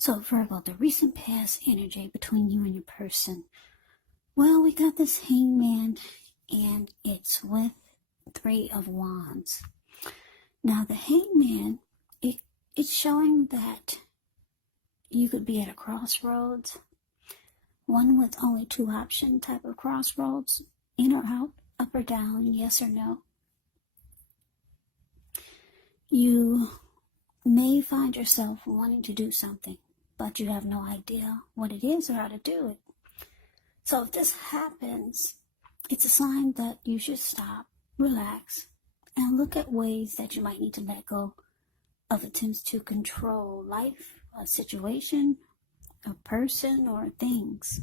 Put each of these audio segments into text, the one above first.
So Virgo, the recent past energy between you and your person. Well, we got this Hangman, and it's with Three of Wands. Now the Hangman, it's showing that you could be at a crossroads, one with only two option type of crossroads, in or out, up or down, yes or no. You may find yourself wanting to do something, but you have no idea what it is or how to do it. So if this happens, it's a sign that you should stop, relax, and look at ways that you might need to let go of attempts to control life, a situation, a person, or things.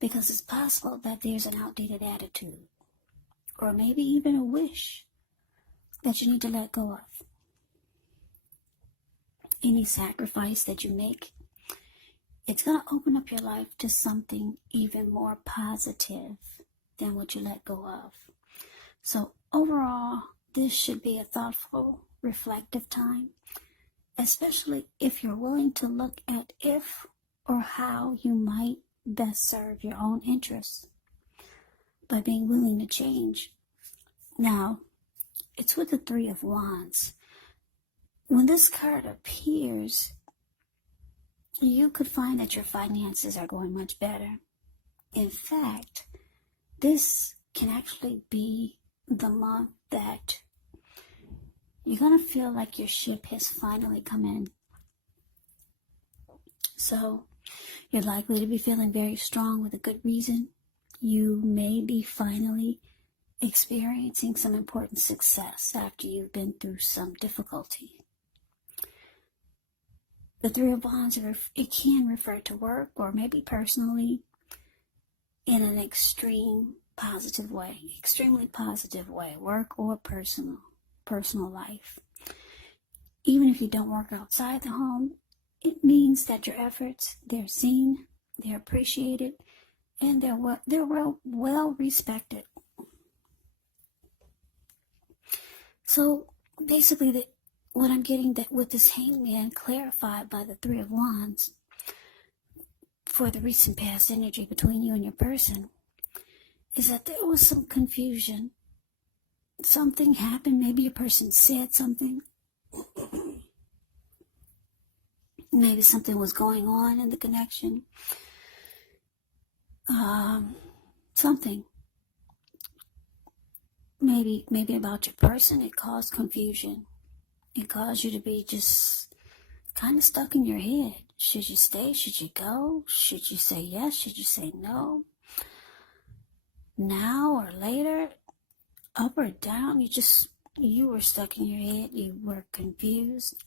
Because it's possible that there's an outdated attitude, or maybe even a wish that you need to let go of. Any sacrifice that you make, it's going to open up your life to something even more positive than what you let go of. So overall, this should be a thoughtful, reflective time, especially if you're willing to look at if or how you might best serve your own interests by being willing to change. Now, it's with the Three of Wands. When this card appears, you could find that your finances are going much better. In fact, this can actually be the month that you're going to feel like your ship has finally come in. So you're likely to be feeling very strong with a good reason. You may be finally experiencing some important success after you've been through some difficulty. The Three of Wands, it can refer to work or maybe personally in an extremely positive way, work or personal life. Even if you don't work outside the home, it means that your efforts, they're seen, they're appreciated, and they're well respected. So basically, what I'm getting that with this Hangman clarified by the Three of Wands for the recent past energy between you and your person is that there was some confusion. Something happened. Maybe your person said something. Maybe something was going on in the connection. Something. Maybe about your person, it caused confusion. It caused you to be just kind of stuck in your head. Should you stay? Should you go? Should you say yes? Should you say no? Now or later? Up or down? You were stuck in your head. You were confused.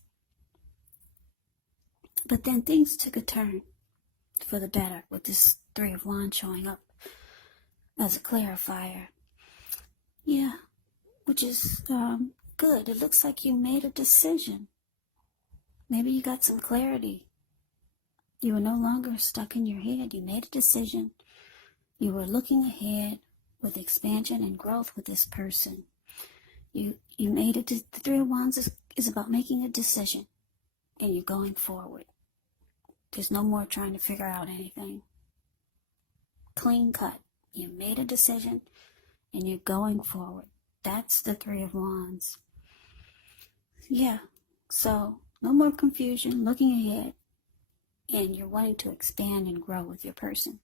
But then things took a turn for the better with this Three of Wands showing up as a clarifier. Yeah, which is good. It looks like you made a decision. Maybe you got some clarity. You were no longer stuck in your head. You made a decision. You were looking ahead with expansion and growth with this person. You made it. The Three of Wands is about making a decision, and you're going forward. There's no more trying to figure out anything. Clean cut. You made a decision, and you're going forward. That's the Three of Wands. Yeah, so no more confusion, looking ahead, and you're wanting to expand and grow with your person.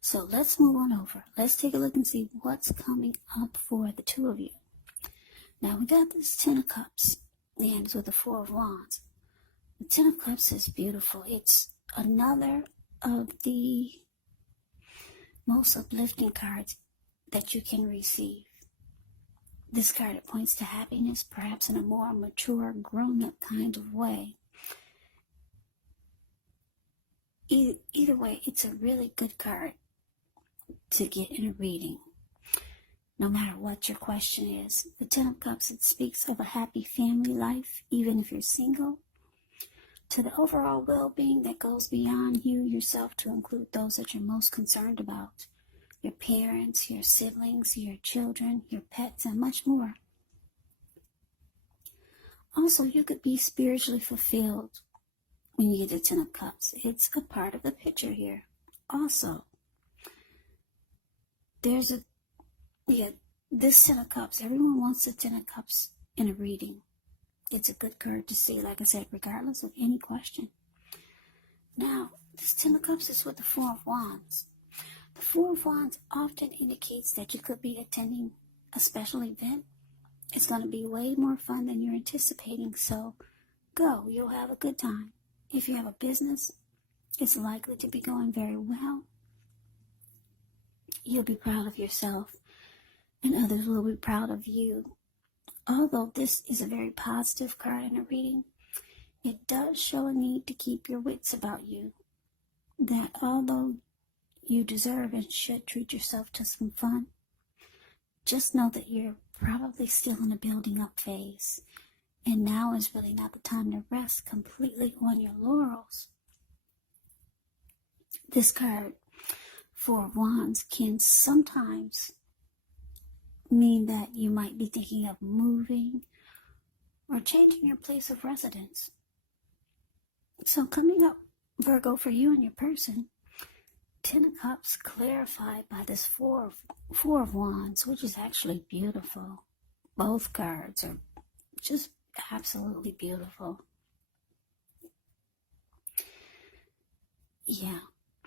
So let's move on over. Let's take a look and see what's coming up for the two of you. Now we got this Ten of Cups, and it's with the Four of Wands. The Ten of Cups is beautiful. It's another of the most uplifting cards that you can receive. This card, it points to happiness, perhaps in a more mature, grown-up kind of way. Either way, it's a really good card to get in a reading, no matter what your question is. The Ten of Cups, it speaks of a happy family life, even if you're single, to the overall well-being that goes beyond you yourself to include those that you're most concerned about. Your parents, your siblings, your children, your pets, and much more. Also, you could be spiritually fulfilled when you get the Ten of Cups. It's a part of the picture here. Also, this Ten of Cups, everyone wants the Ten of Cups in a reading. It's a good card to see, like I said, regardless of any question. Now, this Ten of Cups is with the Four of Wands. The Four of Wands often indicates that you could be attending a special event. It's going to be way more fun than you're anticipating, so go. You'll have a good time. If you have a business, it's likely to be going very well. You'll be proud of yourself, and others will be proud of you. Although this is a very positive card in a reading, it does show a need to keep your wits about you. That although you deserve and should treat yourself to some fun, just know that you're probably still in a building up phase. And now is really not the time to rest completely on your laurels. This card, Four of Wands, can sometimes mean that you might be thinking of moving or changing your place of residence. So coming up, Virgo, for you and your person, Ten of Cups clarified by this Four of Wands, which is actually beautiful. Both cards are just absolutely beautiful. Yeah,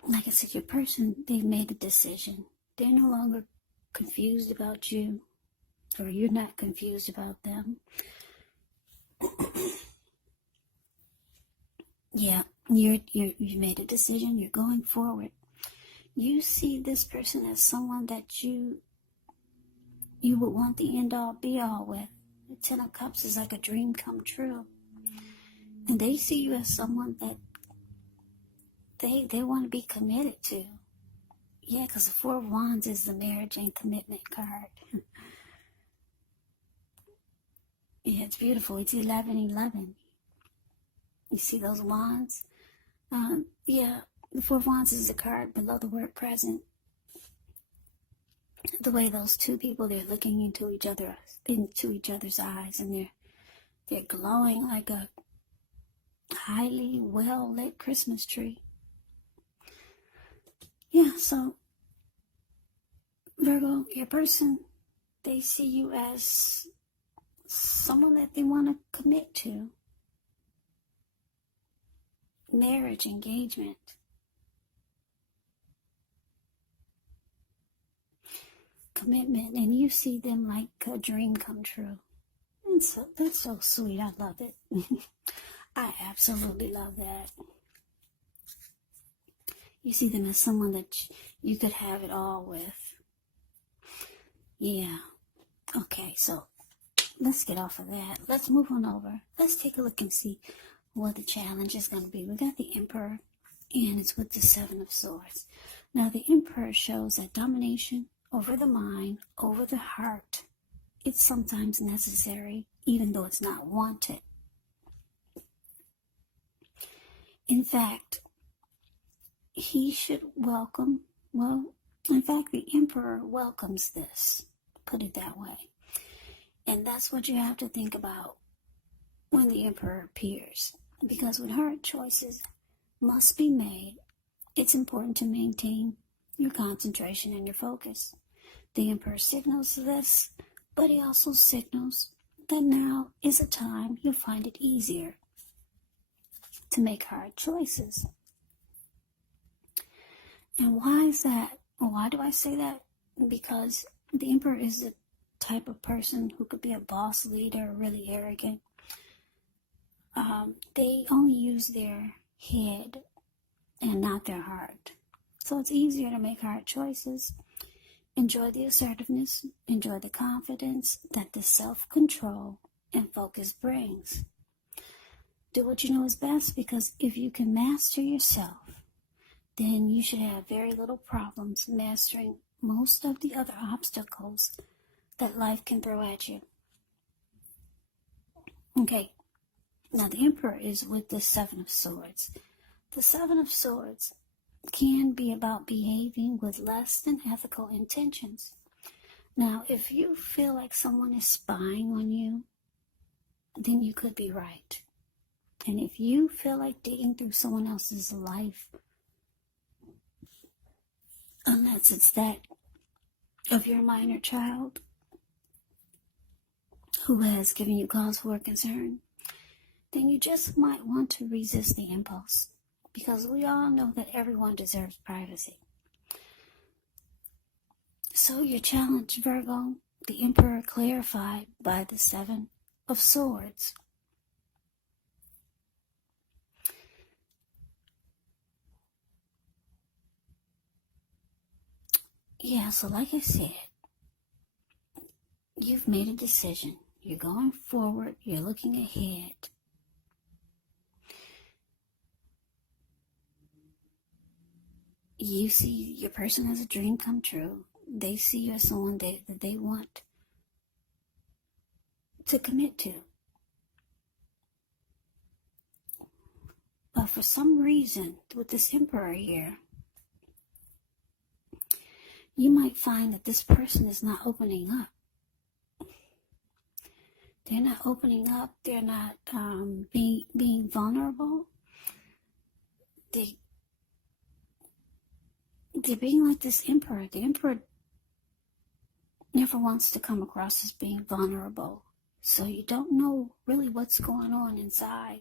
like I said, your person, they've made a decision. They're no longer confused about you, or you're not confused about them. Yeah, you've made a decision. You're going forward. You see this person as someone that you would want the end-all, be-all with. The Ten of Cups is like a dream come true. And they see you as someone that they want to be committed to. Yeah, because the Four of Wands is the marriage and commitment card. Yeah, it's beautiful. It's 11:11. You see those wands? Yeah, the Four of Wands is the card below the word present. The way those two people, they're looking into each other's eyes, and they're glowing like a highly well-lit Christmas tree. Yeah, so Virgo, your person, they see you as someone that they want to commit to. Marriage, engagement. Commitment, and you see them like a dream come true. And so that's so sweet. I love it. I absolutely love that. You see them as someone that you could have it all with. Yeah. Okay, so let's get off of that. Let's move on over. Let's take a look and see what the challenge is going to be. We got the Emperor, and it's with the Seven of Swords. Now, the Emperor shows that domination over the mind, over the heart, it's sometimes necessary, even though it's not wanted. In fact, he should welcome, the Emperor welcomes this, put it that way. And that's what you have to think about when the Emperor appears. Because when hard choices must be made, it's important to maintain your concentration and your focus. The Emperor signals this, but he also signals that now is a time you'll find it easier to make hard choices. And why is that? Why do I say that? Because the Emperor is the type of person who could be a boss leader, really arrogant. They only use their head and not their heart. So it's easier to make hard choices. Enjoy the assertiveness, enjoy the confidence that the self-control and focus brings. Do what you know is best, because if you can master yourself, then you should have very little problems mastering most of the other obstacles that life can throw at you. Okay, now the Emperor is with the Seven of Swords. The Seven of Swords can be about behaving with less than ethical intentions. Now, if you feel like someone is spying on you, then you could be right. And if you feel like digging through someone else's life, unless it's that of your minor child who has given you cause for concern, then you just might want to resist the impulse, because we all know that everyone deserves privacy. So your challenge, Virgo, the Emperor clarified by the Seven of Swords. Yeah, so like I said, you've made a decision. You're going forward. You're looking ahead. You see your person as a dream come true. They see you as someone that they want to commit to. But for some reason, with this Emperor here, you might find that this person is not opening up. They're not opening up. They're not being vulnerable. They're being like this Emperor. The Emperor never wants to come across as being vulnerable. So you don't know really what's going on inside.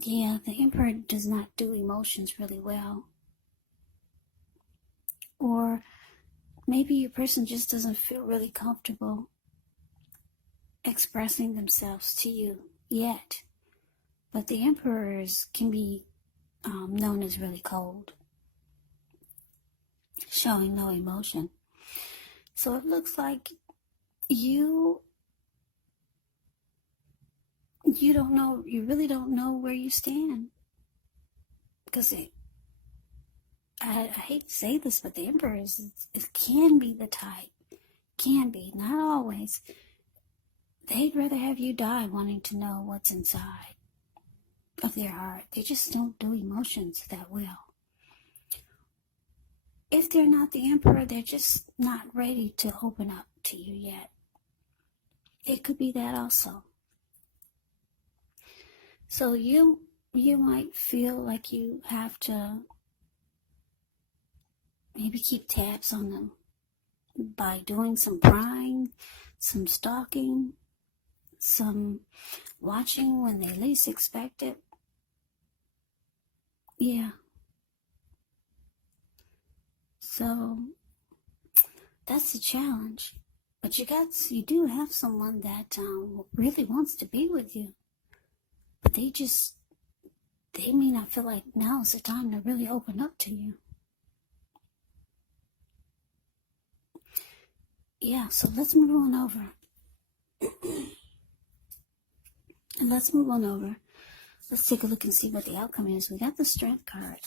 Yeah, the Emperor does not do emotions really well. Or maybe your person just doesn't feel really comfortable expressing themselves to you yet. But the Emperors can be known as really cold, showing no emotion. So it looks like you don't know, you really don't know where you stand. Because I hate to say this, but the Emperors, it can be the type, can be, not always. They'd rather have you die wanting to know what's inside of their heart. They just don't do emotions that well. If they're not the Emperor, they're just not ready to open up to you yet. It could be that also. So you might feel like you have to maybe keep tabs on them by doing some prying, some stalking, some watching when they least expect it. Yeah. So that's the challenge. But you do have someone that really wants to be with you. But they may not feel like now is the time to really open up to you. Yeah, so let's move on over. Let's take a look and see what the outcome is. We got the Strength card,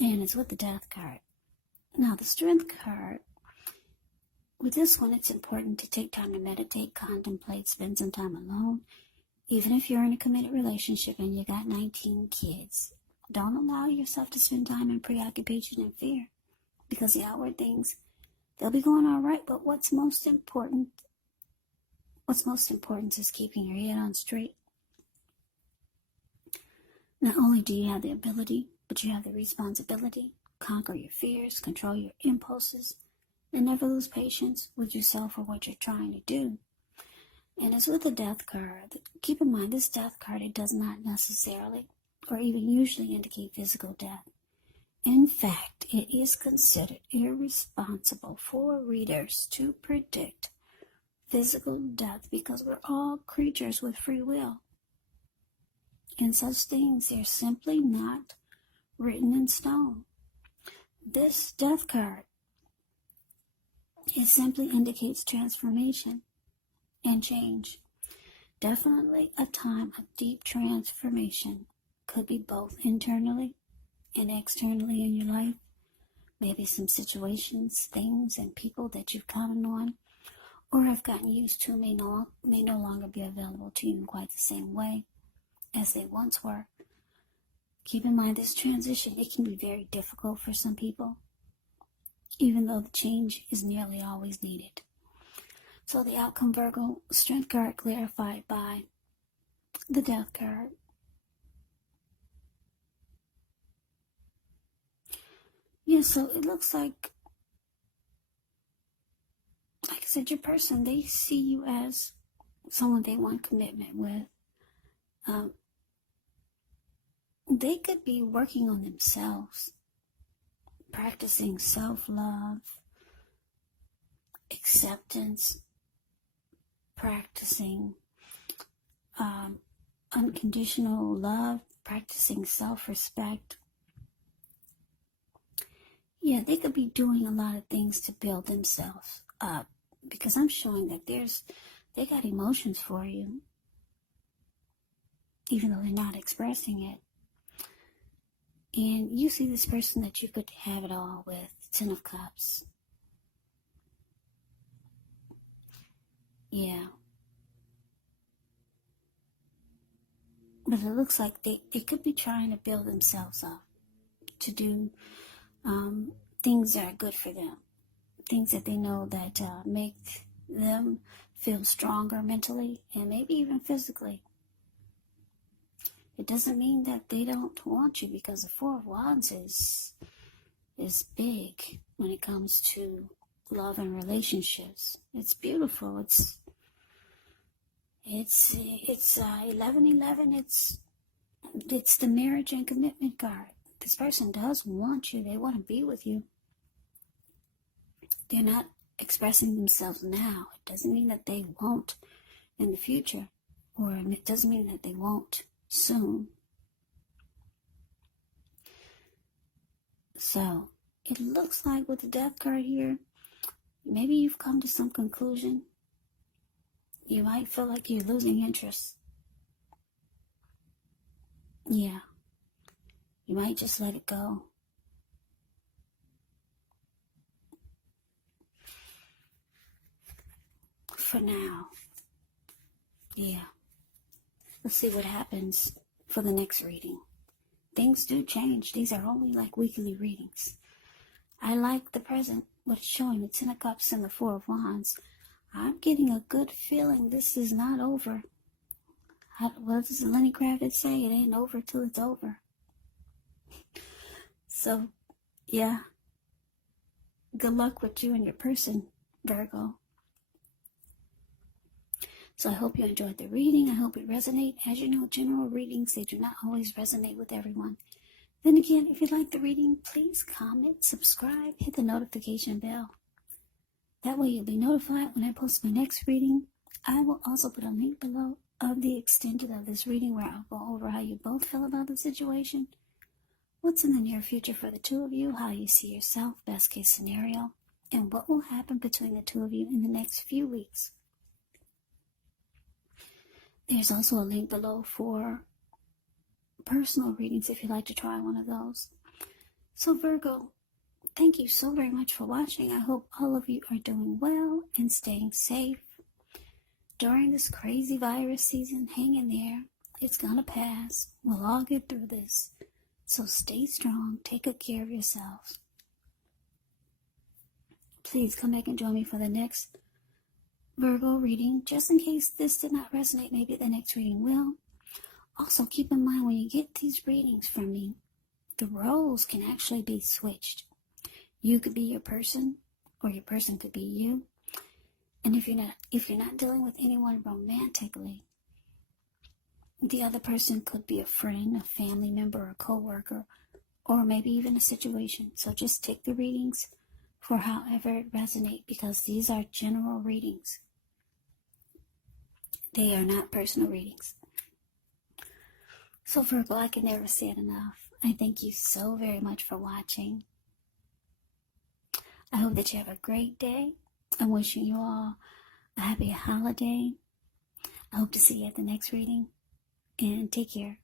and it's with the Death card. Now, the Strength card, with this one, it's important to take time to meditate, contemplate, spend some time alone. Even if you're in a committed relationship and you got 19 kids, don't allow yourself to spend time in preoccupation and fear, because the outward things, they'll be going all right, but what's most important is keeping your head on straight. Not only do you have the ability, but you have the responsibility. Conquer your fears, control your impulses, and never lose patience with yourself or what you're trying to do. And as with the Death card, keep in mind this Death card, it does not necessarily or even usually indicate physical death. In fact, it is considered irresponsible for readers to predict physical death because we're all creatures with free will. And such things are simply not written in stone. This Death card, it simply indicates transformation and change. Definitely a time of deep transformation. Could be both internally and externally in your life. Maybe some situations, things, and people that you've counted on or have gotten used to may no longer be available to you in quite the same way as they once were. Keep in mind this transition, it can be very difficult for some people. even though the change is nearly always needed. So the outcome, Virgo, Strength card clarified by the Death card. Yeah, so it looks like I said, your person, they see you as someone they want commitment with. They could be working on themselves, practicing self-love, acceptance, practicing unconditional love, practicing self-respect. Yeah, they could be doing a lot of things to build themselves up, because I'm showing that they got emotions for you, even though they're not expressing it. And you see this person that you could have it all with, 10 of Cups. Yeah. But it looks like they could be trying to build themselves up, to do things that are good for them, things that they know that make them feel stronger mentally and maybe even physically. It doesn't mean that they don't want you, because the Four of Wands is big when it comes to love and relationships. It's beautiful. It's 1111. It's the marriage and commitment card. This person does want you. They want to be with you. They're not expressing themselves now. It doesn't mean that they won't in the future, or it doesn't mean that they won't soon. So it looks like with the Death card here, maybe you've come to some conclusion. You might feel like you're losing interest. Yeah. You might just let it go. For now. Yeah. Let's see what happens for the next reading. Things do change. These are only like weekly readings. I like the present, what it's showing, the 10 of Cups and the 4 of Wands. I'm getting a good feeling this is not over. What does Lenny Kravitz say? It ain't over till it's over. So, yeah. Good luck with you and your person, Virgo. So I hope you enjoyed the reading. I hope it resonated. As you know, general readings, they do not always resonate with everyone. Then again, if you like the reading, please comment, subscribe, hit the notification bell. That way you'll be notified when I post my next reading. I will also put a link below of the extended of this reading, where I'll go over how you both feel about the situation, what's in the near future for the two of you, how you see yourself, best case scenario, and what will happen between the two of you in the next few weeks. There's also a link below for personal readings if you'd like to try one of those. So Virgo, thank you so very much for watching. I hope all of you are doing well and staying safe during this crazy virus season. Hang in there. It's gonna pass. We'll all get through this. So stay strong. Take good care of yourselves. Please come back and join me for the next Virgo reading. Just in case this did not resonate, maybe the next reading will. Also, keep in mind, when you get these readings from me, the roles can actually be switched. You could be your person, or your person could be you. And if you're not dealing with anyone romantically, the other person could be a friend, a family member, a co-worker, or maybe even a situation. So just take the readings for however it resonates, because these are general readings. They are not personal readings. So Virgo, I can never say it enough. I thank you so very much for watching. I hope that you have a great day. I'm wishing you all a happy holiday. I hope to see you at the next reading. And take care.